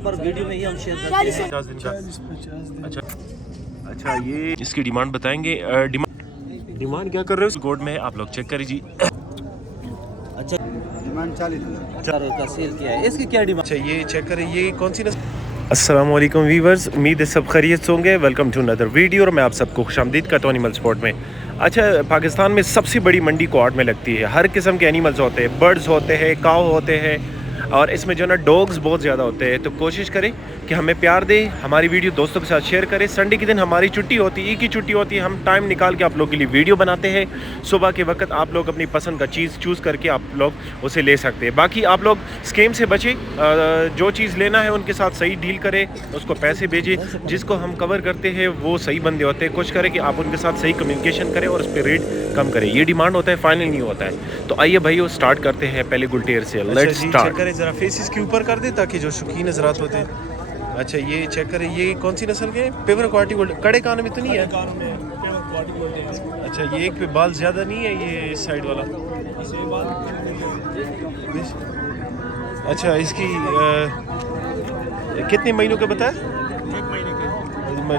पर वीडियो में ही हम शेयर करते हैं। 50 दिन का। अच्छा ये इसकी डिमांड बताएंगे। डिमांड क्या कर रहे हो इस गोड में, आप लोग चेक करिए। अच्छा डिमांड 40,000 का सेल किया है, इसकी क्या डिमांड? अच्छा ये चेक करें, ये कौन सी नस्ल। अस्सलाम वालेकुम वीवर्स, उम्मीद है सब खैरियत से होंगे। वेलकम टू अनदर वीडियो और मैं आप सबको खुशामदीद करता हूँ एनिमल स्पोर्ट में। अच्छा, पाकिस्तान में सबसे बड़ी मंडी क्वाड में लगती है। हर किस्म के एनिमल्स होते हैं, बर्ड्स होते हैं, काव होते हैं और इसमें जो ना डॉग्स बहुत ज़्यादा होते हैं। तो कोशिश करें कि हमें प्यार दें, हमारी वीडियो दोस्तों के साथ शेयर करें। संडे के दिन हमारी छुट्टी होती है, एक ही छुट्टी होती है, हम टाइम निकाल के आप लोग के लिए वीडियो बनाते हैं। सुबह के वक्त आप लोग अपनी पसंद का चीज़ चूज़ करके आप लोग उसे ले सकते हैं। बाकी आप लोग स्कैम से बचें, जो चीज़ लेना है उनके साथ सही डील करें, उसको पैसे भेजें। जिसको हम कवर करते हैं वो सही बंदे होते हैं। कोशिश करें कि आप उनके साथ सही कम्युनिकेशन करें और उस पर रेट कम करें। ये डिमांड होता है, फाइनल नहीं होता है। तो आइए भाई वो स्टार्ट करते हैं पहले गुलटेर से। लेट्स स्टार्ट करें। ज़रा फेसिस के ऊपर कर दे ताकि जो शौकीन नजरात होते हैं। अच्छा ये चेक करें, ये कौन सी नस्ल के पेवर क्वालिटी गोल्ड। कड़े कान में तो नहीं है? अच्छा ये एक पे बाल ज़्यादा नहीं है, ये इस साइड वाला। अच्छा इसकी कितने महीनों का बताया? 1 महीने के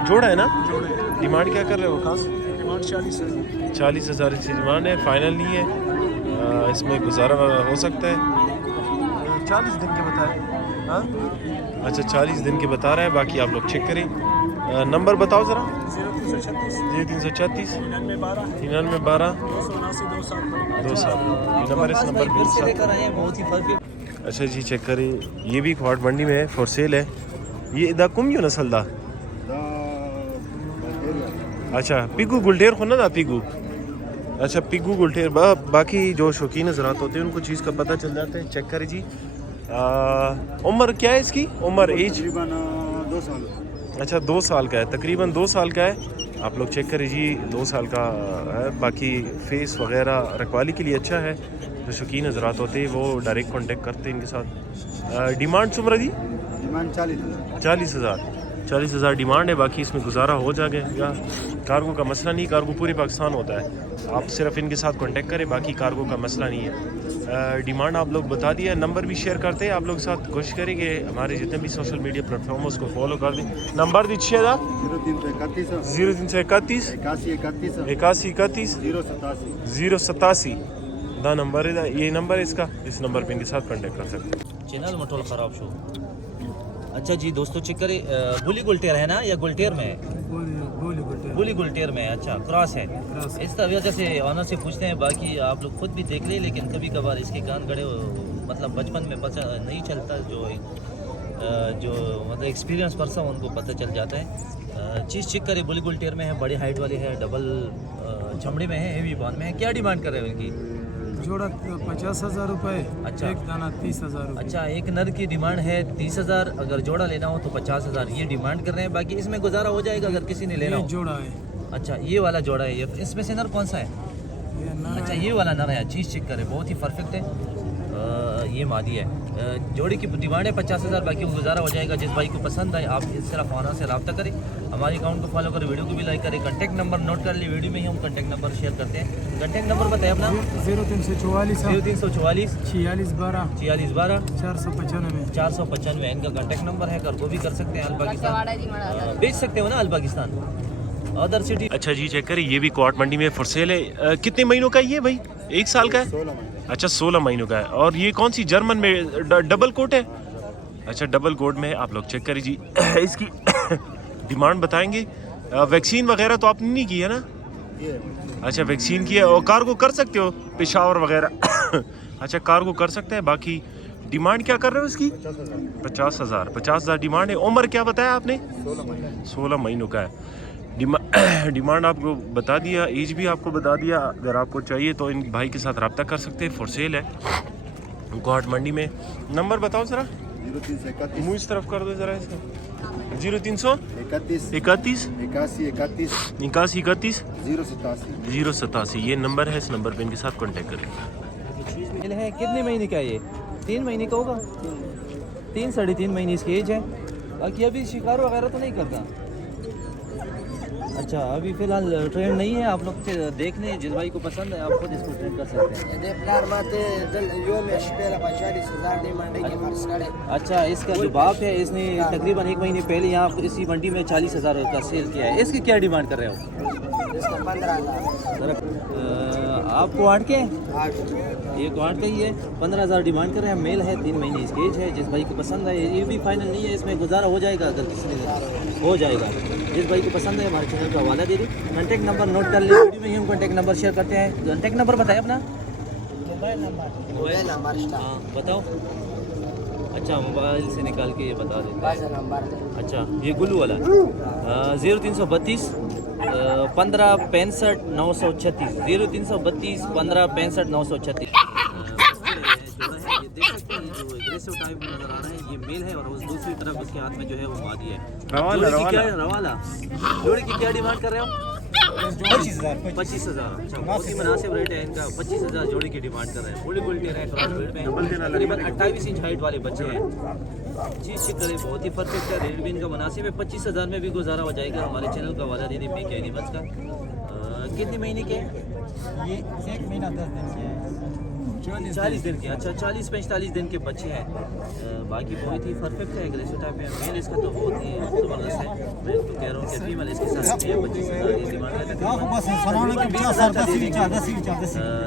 जोड़ा है ना? जोड़े। डिमांड क्या कर रहे हो खास? डिमांड 40,000। 40,000 इसकी डिमांड है, फाइनल नहीं है। इसमें गुजारा हो सकता है। 40 दिन के बताए। हाँ अच्छा 40 दिन के बता रहा है, बाकी आप लोग चेक करें। नंबर बताओ ज़रा। 0336 99 12 27 ये नंबर, इस नंबर से पर। लेकर आए हैं, बहुत ही परफेक्ट। अच्छा जी चेक करें, ये भी क्वाड मंडी में है, फॉर सेल है। ये इदा कुम यू नस्ल दा। अच्छा पिगू गुलटेर खुना दा पिगू। अच्छा पिगू गुलटेर। बाकी जो शौकीन हज़रात होते हैं उनको चीज़ का पता चल जाता है। चेक करें जी। उम्र क्या है इसकी? उम्र एज तकरीबन 2 साल। अच्छा 2 साल का है, तकरीबन 2 साल का है। आप लोग चेक करें जी, 2 साल का है। बाकी फेस वगैरह रखवाली के लिए अच्छा है। जो शौकीन हज़रात होते हैं वो डायरेक्ट कांटेक्ट करते हैं इनके साथ। डिमांड उम्र जी डिमांड 40,000। 40,000 डिमांड है। बाकी इसमें गुजारा हो जाएगा। कार्गो का मसला नहीं, कार्गो पूरे पाकिस्तान होता है। आप सिर्फ इनके साथ कांटेक्ट करें, बाकी कार्गो का मसला नहीं है। डिमांड आप लोग बता दिया, नंबर भी शेयर करते हैं आप लोग के साथ। कोशिश करेंगे हमारे जितने भी सोशल मीडिया प्लेटफॉर्म उसको फॉलो कर दें। नंबर दीजिए 0331 81 31 087 दा नंबर है। ये नंबर है इसका, इस नंबर पे इनके साथ कांटेक्ट कर सकते हैं। चैनल मटोल खराब शो। अच्छा जी दोस्तों चेक करें, बुली गुलटेर है ना या गुलटेर में है? बुली गुलटेर में है। अच्छा क्रॉस है। इस वजह से ऑनर से पूछते हैं, बाकी आप लोग खुद भी देख लें। लेकिन कभी कभार इसके कान गड़े मतलब बचपन में पता नहीं चलता, जो मतलब एक्सपीरियंस पर्सन उनको पता चल जाता है। चीज़ चेक करें, बुली गुलटेर में है, बड़ी हाइट वाले है, डबल चमड़े में है, हेवी बॉन में है। क्या डिमांड कर रहे हैं इनकी? जोड़ा 50,000 रुपये। अच्छा। एक दाना 30,000 रुपये। अच्छा एक नर की डिमांड है 30,000, अगर जोड़ा लेना हो तो 50,000 ये डिमांड कर रहे हैं। बाकी इसमें गुजारा हो जाएगा अगर किसी ने लेना हो। जोड़ा है। अच्छा ये वाला जोड़ा है। ये इसमें से नर कौन सा है? ये नर अच्छा ये वाला नर है। चीज़ चेक करें, बहुत ही परफेक्ट है। ये मादी है। जोड़ी की डिमांड है 50,000, बाकी वो गुजारा हो जाएगा। जिस भाई को पसंद आए आप इस तरफ ऑनर से रब्ता करें, हमारे अकाउंट को फॉलो करें, वीडियो को भी लाइक करें। कॉन्टैक्ट नंबर नोट कर लिए, वीडियो में ही हम कॉन्टैक्ट नंबर शेयर करते हैं। कॉन्टैक्ट नंबर बताएं अपना। 0344 0344 46 12 46 12 495। 495 इनका कॉन्टैक्ट नंबर है। कर वो भी कर सकते हैं। अल पाकिस्तान बेच सकते हो ना, अल पाकिस्तान अदर सिटी। अच्छा जी चेक करें, ये भी क्वाड मंडी में फॉर सेल है। कितने महीनों का ये भाई? 1 साल का है? 16 महीने। अच्छा 16 महीनों का है। और ये कौन सी जर्मन में डबल कोट है? अच्छा डबल कोट में है। आप लोग चेक करिए जी। इसकी डिमांड बताएंगे। वैक्सीन वगैरह तो आपने नहीं की है ना? अच्छा वैक्सीन की है। और कार्गो कर सकते हो पेशावर वगैरह? अच्छा कार्गो कर सकते हैं। बाकी डिमांड क्या कर रहे हो इसकी? 50,000 डिमांड है। उम्र क्या बताया आपने? 16 महीनों का है। डिमांड आपको बता दिया, एज भी आपको बता दिया। अगर आपको चाहिए तो इन भाई के साथ रब्ता कर सकते हैं, फॉर सेल है क्वाड मंडी में। नंबर बताओ ज़रा। 0331 मुँह इस तरफ कर दो ज़रा इसका। 0331 31 81 81 31 087। ये नंबर है, इस नंबर पे इनके साथ कांटेक्ट करें। है कितने महीने का है ये? 3 महीने का होगा, 3 साढ़े 3 महीने इसकी एज है। बाकी अभी शिकार वगैरह तो नहीं करता। अच्छा, अभी फिलहाल ट्रेंड नहीं है, आप लोग देखने जिस भाई को पसंद है आप खुद इसको ट्रेंड कर सकते हैं। अच्छा, इसका जो बाप है इसने तकरीबन 1 महीने पहले यहाँ इसी मंडी में 40,000 का सेल किया है। इसकी क्या डिमांड कर रहे हो? इसका 15,000। आपको 8 के एक 8 का ही है, 15,000 डिमांड कर रहे हैं। मेल है, 3 महीने इसकी एज है। जिस भाई को पसंद है, ये भी फाइनल नहीं है, इसमें गुजारा हो जाएगा अगर किसी ने हो जाएगा। जिस भाई को पसंद है हमारे चैनल का हवाला दे दी, कॉन्टैक्ट नंबर नोट कर ले, वीडियो में ही हम कॉन्टैक्ट नंबर शेयर करते हैं। कॉन्टैक्ट नंबर बताएं अपना। मोबाइल नंबर हाँ बताओ। अच्छा, मोबाइल से निकाल के ये बता देते हैं। अच्छा, ये गुल्लू वाला 0332 15 65 936 0332 15 65 936। देख सकते हैं जो एग्रेसिव टाइप में नजर आ रहा है, ये मेल है और उस दूसरी तरफ उसके हाथ में जो है वो मादी है। जोड़ी की क्या रवाला जोड़ी की क्या डिमांड कर रहे हो? 25,000। अच्छा, बहुत ही मुनासिब रेट है इनका। 25,000 जोड़ी की डिमांड कर रहे हैं। बुली गुल्टेर है, क्रॉस ब्रीड में तकरीबन 28 इंच हाइट वाले बच्चे हैं। चीज शिकर बहुत ही परफेक्ट है। रेट भी इनका मुनासिब है। 25,000 में भी गुजारा हो जाएगा। हमारे चैनल का वाला दे दी पी के एनिमल्स का। कितने महीने के? ये 1 महीना 10 दिन के है। 40 दिन के। अच्छा, 40-45 दिन के बच्चे हैं। बाकी बहुत ही परफेक्ट है। एग्रेसिव टाइप है। मेल इसका तो बहुत ही ज़बरदस्त है। मैं तो कह रहा हूँ कि फीमेल इसके साथ 25,000 की डिमांड है।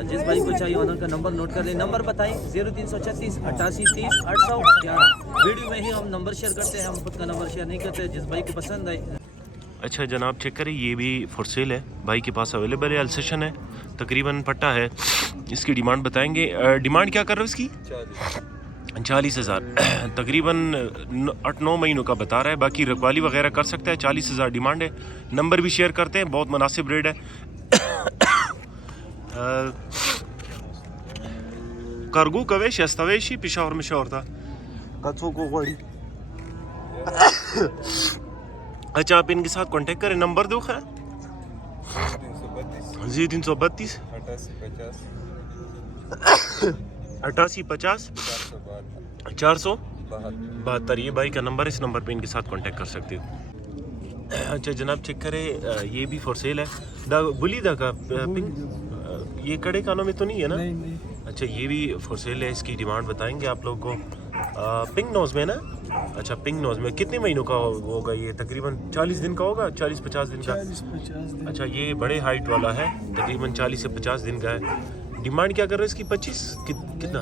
जिस भाई को चाहिए ऑनर का नंबर नोट कर ले। नंबर बताएं 0336 88 30 811। वीडियो में ही हम नंबर शेयर करते हैं, हम खुद का नंबर शेयर नहीं करते। जिस भाई को पसंद आए। अच्छा जनाब, चेक करें, ये भी फॉर सेल है, भाई के पास अवेलेबल है। अल्सेशन है, तकरीबन पट्टा है। इसकी डिमांड बताएंगे। डिमांड क्या कर रहे हो इसकी? 40,000 तकरीबन 8-9 महीनों का बता रहा है। बाकी रखवाली वगैरह कर सकता है। 40,000 डिमांड है। नंबर भी शेयर करते हैं, बहुत मुनासिब रेट है। करगू कवेश अस्तवेशी पिशावर में शोर था कथों को गोड़ी। अच्छा, आप इनके साथ कांटेक्ट करें। नंबर दो खैर 0332 88 50 472। ये भाई का नंबर है, इस नंबर पे इनके साथ कांटेक्ट कर सकते हो। अच्छा जनाब, चेक करें, ये भी फॉर सेल है। बुली दा का पिंक, ये कड़े कानों में तो नहीं है ना? नहीं। अच्छा, ये भी फॉर सेल है। इसकी डिमांड बताएंगे आप लोगों को। पिंक नोज में ना? अच्छा, पिंक नोज में कितने महीनों का होगा ये? तकरीबन 40 दिन का होगा, 40-50 दिन का। 40-50 दिन। अच्छा, ये बड़े हाइट वाला है, तकरीबन 40 से 50 दिन का है। डिमांड क्या कर रहे हैं इसकी? 25 कितना?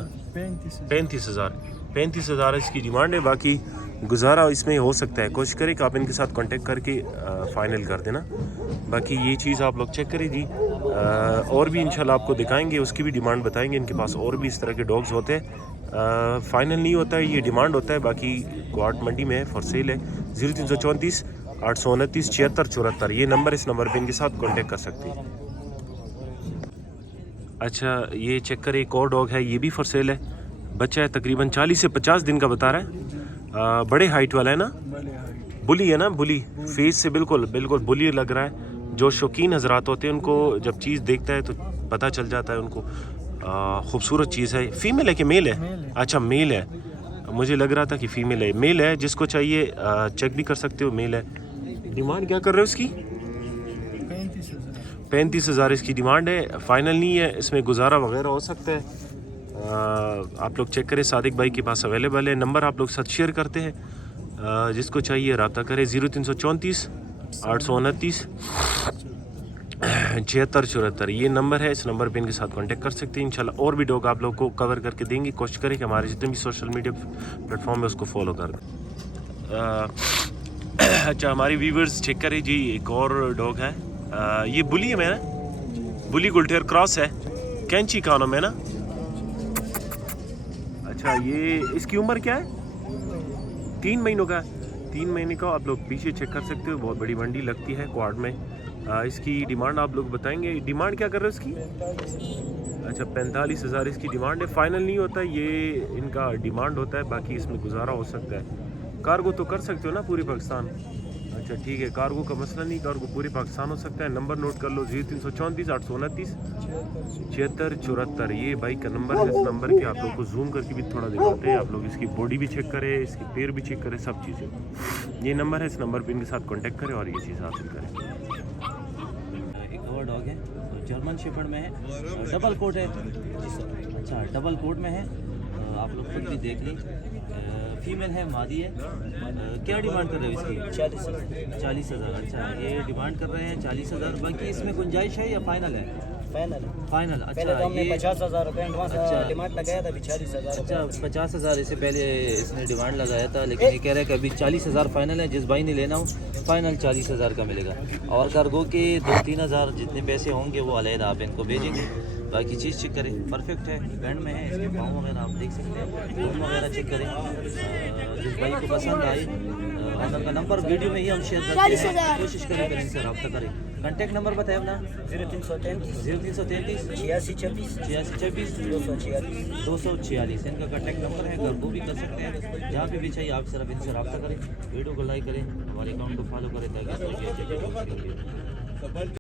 35,000। 35,000 इसकी डिमांड है। बाकी गुजारा इसमें हो सकता है। कोशिश करें कि आप इनके साथ कांटेक्ट करके फाइनल कर देना। बाकी ये चीज़ आप लोग चेक करें जी। और भी इंशाल्लाह आपको दिखाएंगे, उसकी भी डिमांड बताएंगे। इनके पास और भी इस तरह के डॉग्स होते हैं। फाइनल नहीं होता है, ये डिमांड होता है। बाकी क्वार्ट मंडी में फॉर सेल है। 0334 829 7674 ये नंबर, इस नंबर पे इनके साथ कांटेक्ट कर सकते हैं। अच्छा, ये चेक करें, एक और डॉग है, ये भी फॉर सेल है। बच्चा है, तकरीबन 40 से 50 दिन का बता रहा है। बड़े हाइट वाला है ना? बुली है ना? बुली फेस से बिल्कुल बुली लग रहा है। जो शौकीन हजरात होते हैं उनको जब चीज़ देखता है तो पता चल जाता है उनको। खूबसूरत चीज़ है। फीमेल है कि मेल है? अच्छा, मेल है। मुझे लग रहा था कि फीमेल है। मेल है, जिसको चाहिए चेक भी कर सकते हो, मेल है। डिमांड क्या कर रहे हो इसकी? 35,000 इसकी डिमांड है। फाइनल नहीं है, इसमें गुजारा वगैरह हो सकता है। आप लोग चेक करें, सादिक भाई के पास अवेलेबल है। नंबर आप लोग साथ शेयर करते हैं, जिसको चाहिए रब्ता करें। 0334 829 7674 ये नंबर है। इस नंबर पे इनके साथ कांटेक्ट कर सकते हैं। इंशाल्लाह और भी डॉग आप लोग को कवर करके देंगे। कोशिश करें कि हमारे जितने भी सोशल मीडिया प्लेटफॉर्म है उसको फॉलो कर दें। अच्छा, हमारे व्यूवर्स चेक करें जी, एक और डॉग है। ये बुली में ना? बुली गुल्टेर क्रॉस है, कैंची कानों में ना? अच्छा, ये इसकी उम्र क्या है? 3 महीनों का। 3 महीने का। आप लोग पीछे चेक कर सकते हो, बहुत बड़ी मंडी लगती है क्वाड में। इसकी डिमांड आप लोग बताएंगे। डिमांड क्या कर रहे हो इसकी? अच्छा, 45,000 इसकी डिमांड है। फाइनल नहीं होता, ये इनका डिमांड होता है। बाकी इसमें गुजारा हो सकता है। कार्गो तो कर सकते हो ना पूरी पाकिस्तान? अच्छा ठीक है, कार्गो का मसला नहीं, कार्गो पूरी पाकिस्तान हो सकता है। नंबर नोट कर लो 0334 829 7674 ये भाई का नंबर है। इस नंबर के आप लोग को जूम करके भी थोड़ा दिखाते हैं। आप लोग इसकी बॉडी भी चेक करें, इसकी पैर भी चेक करें, सब चीज़ें। ये नंबर है, इस नंबर पर इनके साथ कॉन्टेक्ट करें और ये चीज़ हासिल करें। शेफर्ड में है, डबल कोट है। अच्छा, डबल कोट में है, आप लोग खुद भी देख लें। फीमेल है, मादी है। क्या डिमांड कर रहे हो इसकी? 40,000। अच्छा, ये डिमांड कर रहे हैं 40,000। बाकी इसमें गुंजाइश है या फाइनल है? Final final. पहले अच्छा, तो हमने ये 50,000 रुपये एडवांस अच्छा। डिमांड लगाया था, अभी 40,000 अच्छा 50,000 इससे पहले इसने डिमांड लगाया था, लेकिन ये कह रहा है कि अभी 40,000 फाइनल है। जिस भाई ने लेना हो फाइनल 40,000 का मिलेगा। और कार्गो के 2-3 हज़ार जितने पैसे होंगे वो अलहदा आप इनको भेजेंगे। बाकी चीज़ चेक करें, परफेक्ट है, बैंड में है, इसके पाँव वगैरह आप देख सकते हैं, धूम वगैरह चेक करें। जिस भाई को पसंद आई, ऑनर का नंबर वीडियो में ही हम शेयर करते हैं, कोशिश करें इनसे रब्ता करें। कॉन्टैक्ट नंबर बताएं अपना। 0333 0333 8626 8626 246 246 इनका कॉन्टैक्ट नंबर है। घर को भी कर सकते हैं, जहाँ पे भी चाहिए आप सिर्फ इनसे रब्ता करें। वीडियो को लाइक करें, हमारे अकाउंट को फॉलो करें ताकि